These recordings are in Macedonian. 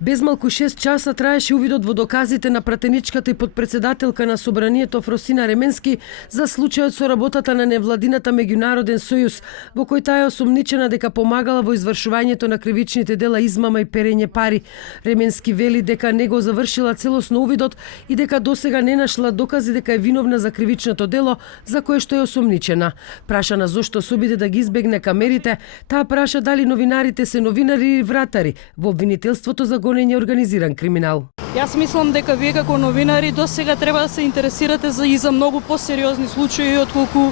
Без малку 6 часа траеше увидот во доказите на пратеничката и подпредседателка на Собранието Фросина Ременски за случајот со работата на невладината Меѓународен сојуз, во кој таа е осомничена дека помагала во извршувањето на кривичните дела измама и перење пари. Ременски вели дека не го завршила целосно увидот и дека досега не нашла докази дека е виновна за кривичното дело за кое што е осомничена. Прашана зошто се обиде да ги избегне камерите, таа праша дали новинарите се новинари или вратари во обвинителството за гонење организиран криминал. Јас мислам дека вие како новинари досега треба да се интересирате и за многу посериозни случаи отколку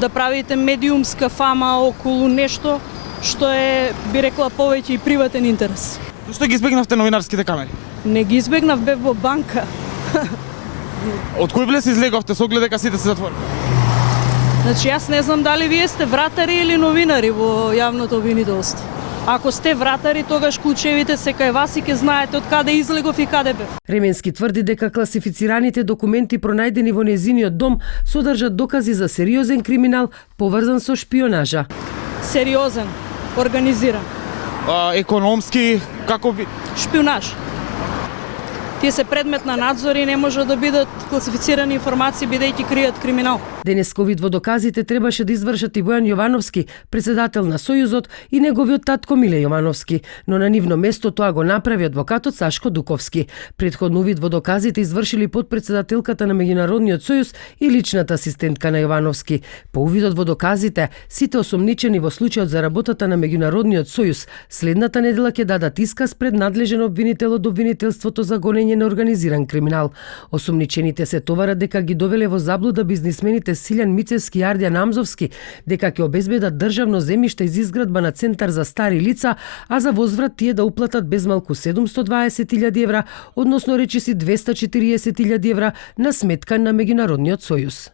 да правите медиумска фама околу нешто што е, би рекла, повеќе и приватен интерес. Зошто ги избегнавте новинарските камери? Не ги избегнав, бев во банка. Од кој влез излеговте со оглед дека сите се затворени? Значи јас не знам дали вие сте вратари или новинари во јавното обвинителство. Ако сте вратари, тогаш клучевите се кај вас и ќе знаете од каде излегов и каде бев. Ременски тврди дека класифицираните документи пронајдени во нејзиниот дом содржат докази за сериозен криминал поврзан со шпионажа. Сериозен, организиран. Економски, како ви... Шпионаж. Тие се предмет на надзор и не може да бидат класифицирани информации бидејќи кријат криминал. Денеска вид во доказите требаше да извршат и Бојан Јовановски, председател на Сојузот, и неговиот татко Миле Јовановски, но на нивно место тоа го направи адвокатот Сашко Дуковски. Претходно вид во доказите извршили подпредседателката на Меѓународниот сојуз и личната асистентка на Јовановски. По увидот во доказите, сите осомничени во случајот за работата на Меѓународниот сојуз следната недела ќе дадат исказ пред надлежен обвинител од обвинителството за гонење на организиран криминал. Осомничените се товарат дека ги довеле во заблуда бизнисмените Силјан Мицевски и Ардјан Амзовски, дека ќе обезбедат државно земјиште за изградба на центар за стари лица, а за возврат тие да уплатат без малку 720.000 евра, односно речиси 240.000 евра на сметка на Меѓународниот сојуз.